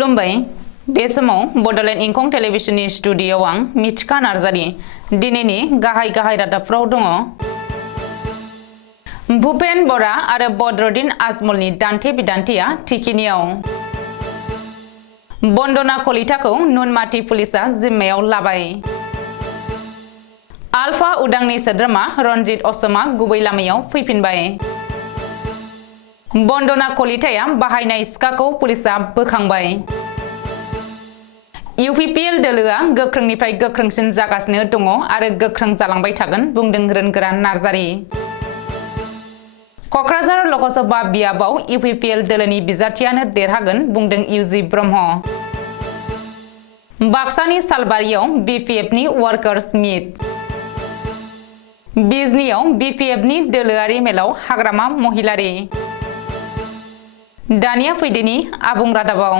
खुलुमबाय बे समाव बडोलेण्ड इंखं टेलिभिजननि स्टुडिय'आव आं मिथिखा नार्जारि दिनैनि गाहाय रादाबफ्राव दङ। भुपेन बरा आरो बदरुद्दीन आजमलनि दान्थे बिदान्थेया थिखिनियाव। बन्दना कलिताखौ नुनमाटि पुलिसा जिम्मायाव लाबाय। आलफा उदांनि सोद्रोमा रनजित असमा गुबै लामायाव फैफिनबाय। बन्दना कलिताया बाहायनाय सिखाखौ पुलिसा बोखांबाय। इउपिपिएल दोलोआ गोख्रोंनिफ्राय गोख्रोंसिन जागासिनो दङ आरो गोख्रों जालांबाय थागोन बुंदों रोनगोरा नार्जारि। कक्राझार लकसभा बियाबाव इउपिपिएल दोलोनि बिजाथियानो देरहागोन बुंदों इउजि ब्रह्म। बाक्सानि सालबारियाव बिपिएफनि वार्कार्स मिट। बिजनीआव बिपिएफनि दोलोआरि मेलाव हाग्रामा महिलारि। दानिया फैदोनि आबुं रादाबाव।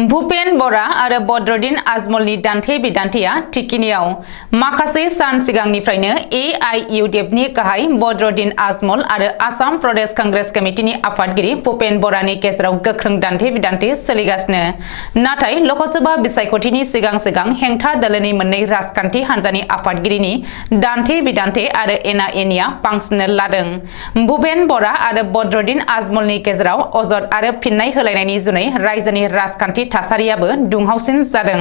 भुपेन बरा आरो बदरुद्दीन आजमलनि दान्थे बिदान्थेया थिखिनियाव। माखासे सान सिगांनिफ्रायनो एआइइउडिएफनि गाहाय बदरुद्दीन आजमल आरो आसाम प्रदेश कंग्रेस कमिटिनि आफादगिरि भुपेन बरानि गेजेराव गोख्रों दान्थे बिदान्थे सोलिगासिनो। नाथाय लकसभा बिसायख'थिनि सिगां हेंथा दोलोनि मोननै राजखान्थि हान्जानि आफादगिरिनि दान्थे बिदान्थे आरो एना एनिया बांसिनो लादों। भुपेन बरा आरो बदरुद्दीन आजमलनि गेजेराव अजद आरो फिन्नाय होलायनायनि जुनै रायजोनि राजखान्थि थासारियाबो दुंहावसिन जादों।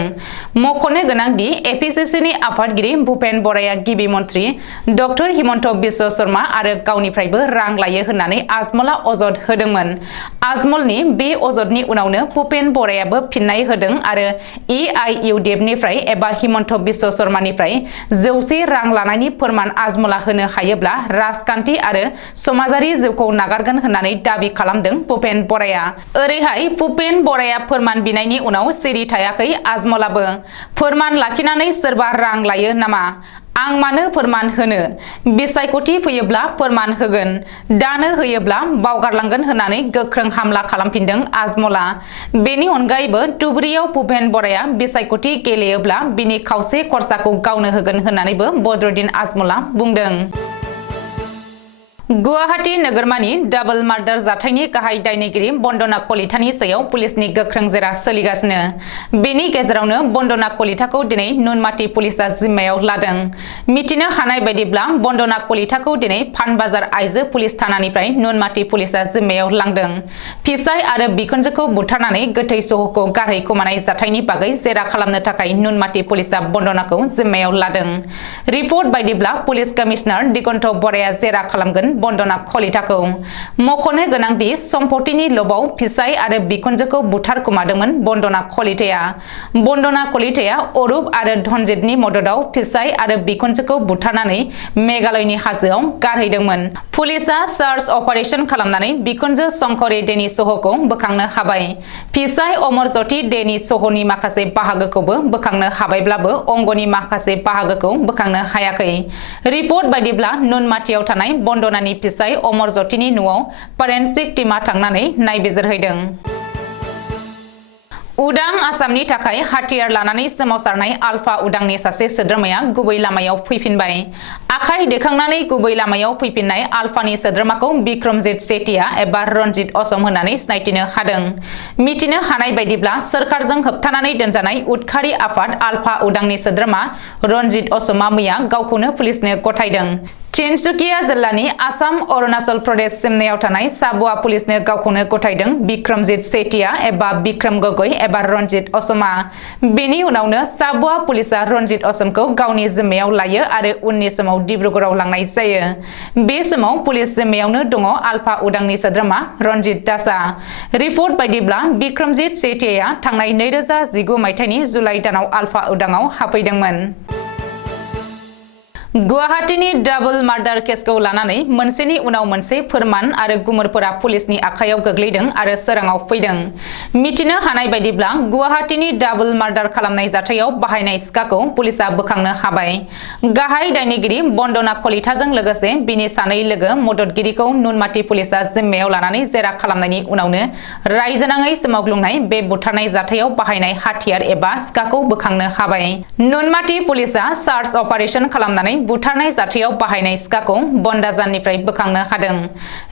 मख'नो गोनांदि एपिसिसिनि आफादगिरि भुपेन बराया गिबि मन्त्रि डक्टर हिमन्त बिश्व शर्मा आरो गावनिफ्रायबो रां लायो होननानै आजमला अजद होदोंमोन। आजमलनि बे अजदनि उनावनो भुपेन बरायाबो फिन्नाय होदों आरो एआइइउडिएफनिफ्राय एबा हिमन्त बिश्व शर्मानिफ्राय 100 रां लानायनि फोरमान आजमला होनो हायोब्ला राजखान्थि आरो समाजारि जिउखौ नागारगोन होननानै दाबि खालामदों भुपेन बराया। ओरैहाय भुपेन बराया फोरमान बिनायनि उनाव सिरि थायाखै आजमलाबो। फोरमान लाखिनानै सोरबा रां लायो नामा? आं मानो फोरमान होनो? बिसायख'थि फैयोब्ला फोरमान होगोन, दानो होयोब्ला बावगारलांगोन होननानै गोख्रों हामला खालामफिनदों आजमला। बेनि अनगायैबो धुबुरीयाव भुपेन बराया बिसायख'थि गेलेयोब्ला बिनि खावसे खरसाखौ गावनो होगोन होननानैबो बदरुद्दीन आजमला बुंदों। गुवाहाटी नोगोरमानि डाबल मार्डार जाथायनि गाहाय दायनिगिरि बन्दना कलितानि सायाव पुलिसनि गोख्रों जेरा सोलिगासिनो। बेनि गेजेरावनो बन्दना कलिताखौ दिनै नुनमाटि पुलिसा जिम्मायाव लादों। मिथिनो हानाय बायदिब्ला बन्दना कलिताखौ दिनै फानबाजार आइजो पुलिस थानानिफ्राय नुनमाटि पुलिसा जिम्मायाव लांदों। फिसाय आरो बिखुनजोखौ बुथारनानै गोथै सहखौ गारहैखोमानाय जाथायनि बागै जेरा खालामनो थाखाय नुनमाटि पुलिसा बन्दनाखौ जिम्मायाव लादों। रिपर्ट बायदिब्ला पुलिस कमिशनार दिगन्त बराया जेरा खालामगोन बन्दना कलिताखौ। मख'नो गोनांदि सम्पतिनि लबाव फिसाय आरो बिखुनजोखौ बुथारखोमादोंमोन बन्दना कलिताया। बन्दना कलिताया अरुप आरो धनजितनि मददाव फिसाय आरो बिखुनजोखौ बुथारनानै मेघालयनि हाजोआव गारहैदोंमोन। पुलिसा सार्च अपारेशन खालामनानै बिखुनजो शंकरी देनि सहखौ बोखांनो हाबाय। फिसाय अमरज्योति देनि सहनि माखासे बाहागोखौबो बोखांनो हाबायब्लाबो अंगनि माखासे बाहागोखौ बोखांनो हायाखै। रिपर्ट बायदिब्ला नुनमाटियाव थानाय बन्दनानि फिसाय अमरज्योतिनि न'आव फरेनसिक टीमा थांनानै नायबिजिरहैदों। उदां आसामनि थाखाय हाथियार लानानै सोमावसारनाय आलफा उदांनि सासे सोद्रोमाया गुबै लामायाव फैफिनबाय। आखाइ दैखांनानै गुबै लामायाव फैफिननाय आलफानि सोद्रोमाखौ बिक्रमजित सेठिया एबा रनजित असम होननानै सिनायथिनो हादों। मिथिनो हानाय बायदिब्ला सोरखारजों होबथानानै दोनजानाय उदखारि आफाद आलफा उदांनि सोद्रोमा रनजित असमआ मैया गावखौनो पुलिसनो गथायदों। तिनसुकिया जिल्लानि आसाम अरुणाचल प्रदेश सिमनायाव थानाय साबुआ पुलिसनो गावखौनो गथायदों बिक्रमजित सेठिया एबा बिक्रम गगৈ एबा रनजित असमआ। बेनि उनावनो साबुआ पुलिसा रनजित असमखौ गावनि जिम्मायाव लायो आरो उननि समाव डिब्रुगड़आव लांनाय जायो। बे समाव पुलिस जिम्मायावनो दङ आलफा उदांनि सोद्रोमा रनजित दासआ। रिपर्ट बायदिब्ला बिक्रमजित सेठियाया थांनाय 2019 मायथाइनि जुलाइ दानाव आलफा उदांआव हाबफैदोंमोन। गुवाहाटीनि डाबल मार्डार केसखौ लानानै मोनसेनि उनाव मोनसे फोरमान आरो गुमुरफोरा पुलिसनि आखायाव गोग्लैदों आरो सोराङाव फैदों। मिथिनो हानाय बायदिब्ला गुवाहाटीनि डाबल मार्डार खालामनाय जाथायाव बाहायनाय सिखाखौ पुलिसा बोखांनो हाबाय। गाहाय दायनिगिरि बन्दना कलिताजों लोगोसे बिनि सानै लोगो मददगिरिखौ नुनमाटि पुलिसा जिम्मायाव लानानै जेरा खालामनायनि उनावनो रायजोनाङै सोमावग्लुंनाय बे बुथारनाय जाथायाव बाहायनाय हाथियार एबा सिखाखौ बोखांनो हाबाय। नुनमाटि पुलिसा सार्च अपारेशन खालामनानै बुथारनाय जाथायाव बाहायनाय सिखाखौ बन्दाजाननिफ्राय बोखांनो हादों।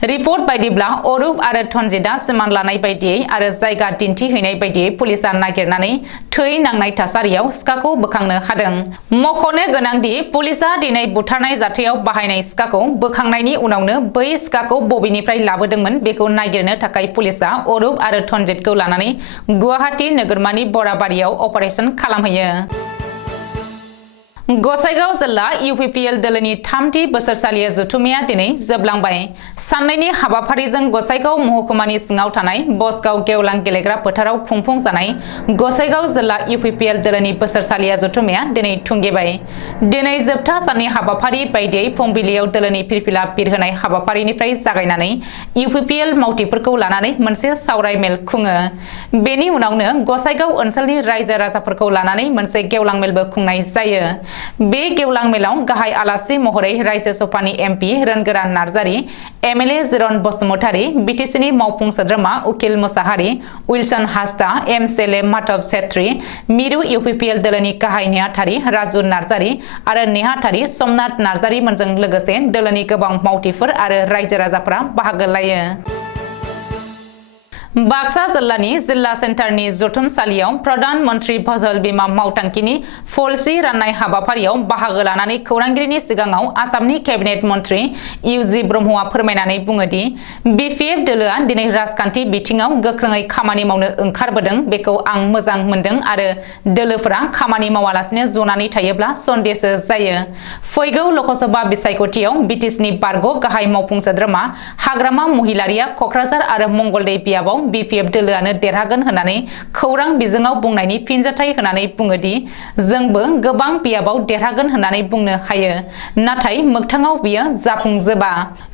रिपर्ट बायदिब्ला अरुप आरो तनजितआ सिमान लानाय बायदियै आरो जायगा दिन्थिहैनाय बायदियै पुलिसा नागिरनानै थै नांनाय थासारियाव सिखाखौ बोखांनो हादों। मख'नो गोनांदि पुलिसा दिनै बुथारनाय जाथायाव बाहायनाय सिखाखौ बोखांनायनि उनावनो बै सिखाखौ बबेनिफ्राय लाबोदोंमोन बेखौ नागिरनो थाखाय पुलिसा अरुप आरो तनजितखौ लानानै गुवाहाटी नोगोरमानि बराबारियाव अपारेशन खालामहैयो। गसाइगाव जिल्ला इउपिपिएल दोलोनि 3थि बोसोरसालि जथुम्माया दिनै जोबलांबाय। साननैनि हाबाफारिजों गसाइगाव महकुमानि सिङाव थानाय बसगाव गेवलां गेलेग्रा फोथाराव खुंफुंजानाय गसाइगाव जिल्ला इउपिपिएल दोलोनि बोसोरसालि जथुम्माया दिनै थुंगेबाय। दिनै जोबथा साननि हाबाफारि बायदियै फुंबिलियाव दोलोनि फिरफिला बिरहोनाय हाबाफारिनिफ्राय जागायनानै इउपिपिएल मावथिफोरखौ लानानै मोनसे सावराय मेल खुङो। बेनि उनावनो गसाइगाव ओनसोलनि रायजो राजाफोरखौ लानानै मोनसे गेवलां मेलबो खुंनाय जायो। बे गेवलां मेलाव गाहाय आलासि महरै रायजो सभानि एमपि रोनगोरा नार्जारी, एमएलए जिरन बसुमतारी, बिटिसिनि मावफुं सोद्रोमा उकिल मुसाहारि, उइलसन हासदा, एमसिएलए माधव छेत्री, मिरु इउपिपिएल दोलोनि गाहाय नेहाथारि राजु नार्जारी आरो नेहाथारि समनाथ नार्जारी मोनजों लोगोसे दोलोनि गोबां मावथिफोर आरो रायजो राजाफोरा बाहागो लायो। बाक्सा जिल्लानि जिल्ला सेन्टारनि जथुमसालियाव प्रधान मन्त्री फसल बीमा मावथांखिनि पलिसि राननाय हाबाफारियाव बाहागो लानानै खौरांगिरिनि सिगाङाव आसामनि केबिनेट मन्त्री इउजि ब्रह्मआ फोरमायनानै बुङोदि बिपिएफ दोलोआ दिनै राजखान्थि बिथिङाव गोख्रोङै खामानि मावनो ओंखारबोदों। बेखौ आं मोजां मोनदों आरो दोलोफोरा खामानि मावालासिनो जनानै थायोब्ला सन्देहसो जायो। फैगौ लकसभा बिसायख'थियाव बिटिसिनि बारग' गाहाय मावफुं सोद्रोमा हाग्रामा महिलारिया क'क्राझार आरो मंगलदै बियाबाव बिपिएफ दोलोआनो देरहागोन होननानै खौरां बिजोङाव बुंनायनि फिनजाथाय होनानै बुङोदि जोंबो गोबां बियाबाव देरहागोन होननानै बुंनो हायो, नाथाय मोगथाङाव बियो जाफुंजोबा।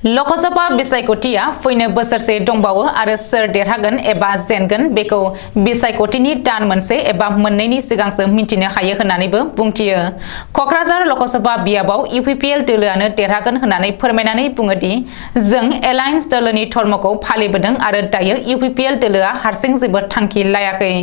लकसभा बिसायख'थिया फैनो बोसोरसे दंबावो आरो सोर देरहागोन एबा जेनगोन बेखौ बिसायख'थिनि दान मोनसे एबा मोननैनि सिगांसो मिन्थिनो हायो होननानैबो बुंथियो। क'क्राझार लकसभा बियाबाव इउपिपिएल दोलोआनो देरहागोन होननानै फोरमायनानै बुङोदि जों एलायन्स दोलोनि धर्मखौ फालिबोदों आरो दायो इउपिपिएल दोलोआ हारसिं जेबो थांखि लायाखै।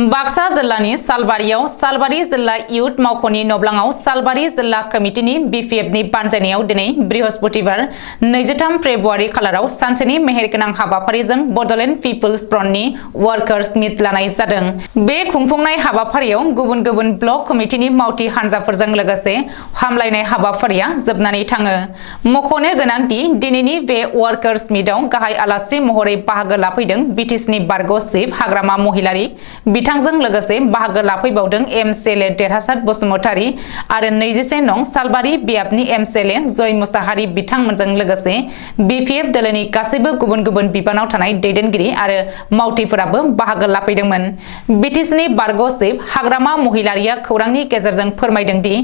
बाक्सा जिल्लानि सालबारियाव सालबारि जिल्ला इउथ मावख'नि नब्लाङाव सालबारि जिल्ला कमिटिनि बिपिएफनि बानजायनायाव दिनै बृहस्पतिबार 23 फेब्रुवारि खालाराव सानसेनि मेहेरगोनां हाबाफारिजों बड'लेण्ड पिपुल्स फ्रन्टनि वार्कार्स मिट लानाय जादों। बे खुंफुंनाय हाबाफारियाव गुबुन गुबुन ब्लक कमिटिनि मावथि हान्जाफोरजों लोगोसे हामलायनाय हाबाफारिया जोबनानै थाङो। मख'नो गोनांदि दिनैनि बे वार्कार्स मिटआव गाहाय आलासि महरै बाहागो लाफैदों बिटिसिनि बारग' चिफ हाग्रामा महिलारि, बिथांजों लोगोसे बाहागो लाफैबावदों एमसिएलए देरहासात बसुमतारी आरो 24 नं सालबारि बियाबनि एमसिएलए जय मुसाहारि बिथांमोनजों लोगोसे बिपिएफ दोलोनि गासैबो गुबुन गुबुन बिबानाव थानाय दैदेनगिरि आरो मावथिफोराबो बाहागो लाफैदोंमोन। बिटिसिनि बारग' चिफ हाग्रामा महिलारिया खौरांनि गेजेरजों फोरमायदों दि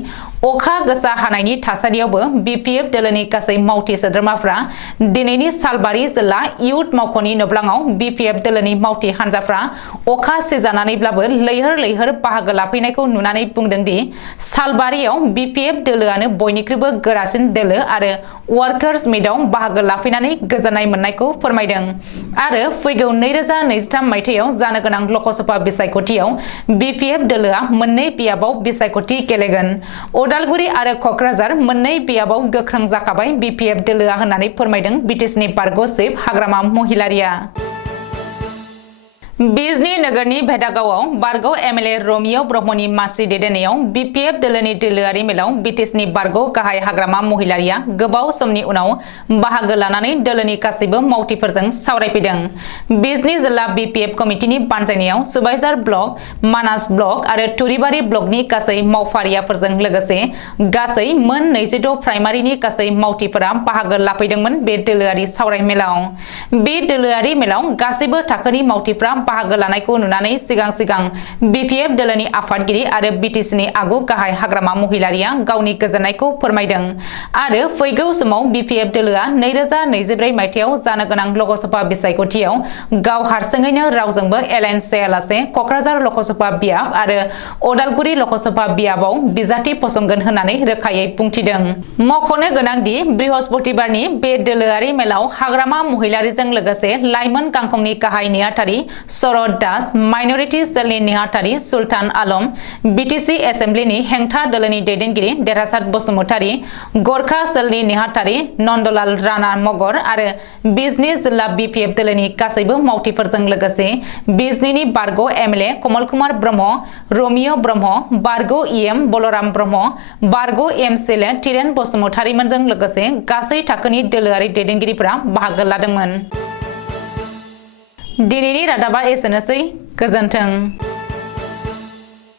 अखा गोसा हानायनि थासारियावबो बिपिएफ दोलोनि गासै मावथि सोद्रोमाफ्रा दिनैनि सालबारि जिल्ला इउथ मावख'नि नब्लाङाव बिपिएफ दोलोनि मावथि हान्जाफ्रा अखा सिजानानैब्लाबो लैहोर लैहोर बाहागो लाफैनायखौ नुनानै बुंदों दि सालबारियाव बिपिएफ दोलोआनो बयनिख्रुइबो गोरासिन दोलो आरो वार्कार्स मिटआव बाहागो लाफैनानै गोजोननाय मोननायखौ फोरमायदों आरो फैगौ 2023 मायथाइयाव जानो गोनां लकसभा बिसायख'थियाव बिपिएफ दोलोआ मोननै बियाबाव बिसायख'थि गेलेगोन। उदालगुरि आरो क'क्राझार मोननै बियाबाव गोख्रों जाखाबाय बिपिएफ दोलोआ होननानै फोरमायदों बिटिसिनि बारग' चिफ हाग्रामा महिलारिया। बिजनी नगरनि भेदागावआव बारग' एमएलए रमिय ब्रह्मनि मासि दैदेननायाव बिपिएफ दोलोनि दोलोआरि मेलाव बिटिसिनि बारग' गाहाय हाग्रामा महिलारिया गोबाव समनि उनाव बाहागो लानानै दोलोनि गासैबो मावथिफोरजों सावरायफैदों। बिजनी जिल्ला बिपिएफ कमिटिनि बानजायनायाव सुबाइझार ब्लक, मानास ब्लक आरो तुरिबारि ब्लकनि गासै मावफारियाफोरजों लोगोसे गासै मोन 26 प्राइमारिनि गासै मावथिफोरा बाहागो लाफैदोंमोन। बे दोलोआरि सावराय मेलाव बे दोलोआरि मेलाव गासैबो थाखोनि मावथिफ्रा बाहागो लानायखौ नुनानै सिगां बिपिएफ दोलोनि आफादगिरि आरो बिटिसिनि आगु गाहाय हाग्रामा महिलारिया गावनि गोजोननायखौ फोरमायदों आरो फैगौ समाव बिपिएफ दोलोआ 2024 मायथाइयाव जानो गोनां लकसभा बिसायख'थियाव गाव हारसिङैनो रावजोंबो एलायन्स जायालासे क'क्राझार लकसभा बियाब आरो उदालगुरि लकसभा बियाबाव बिजाथि फसंगोन होननानै रोखायै बुंथिदों। मख'नो गोनांदि बृहस्पतिबारनि बे दोलोआरि मेलाव हाग्रामा महिलारिजों लोगोसे लाइमोन गांखंनि गाहाय नेहाथारि सरद दास माइनरिटी सेलनि नेहाथारि सुल्तान आलम बीटीसी एसेम्बलिनि हेंथा दोलोनि दैदेनगिरि देरहासात बसुमतारी गरखा सेलनि नेहाथारि नन्दलाल राणा मगर आरो बिजनी जिल्ला बीपीएफ दोलोनि गासैबो मावथिफोरजों लोगोसे बिजनीनि बारग' एमएलए कमल कुमार ब्रह्म रमिय ब्रह्म बारग' इएम बलराम ब्रह्म बारग' एमसीएलए तिरेन बसुमतारीमोनजों लोगोसे गासै थाखोनि दोलोआरि दैदेनगिरिफोरा बाहागो लादोंमोन। दिनैनि रादाबा एसेनोसै गोजोन्थों।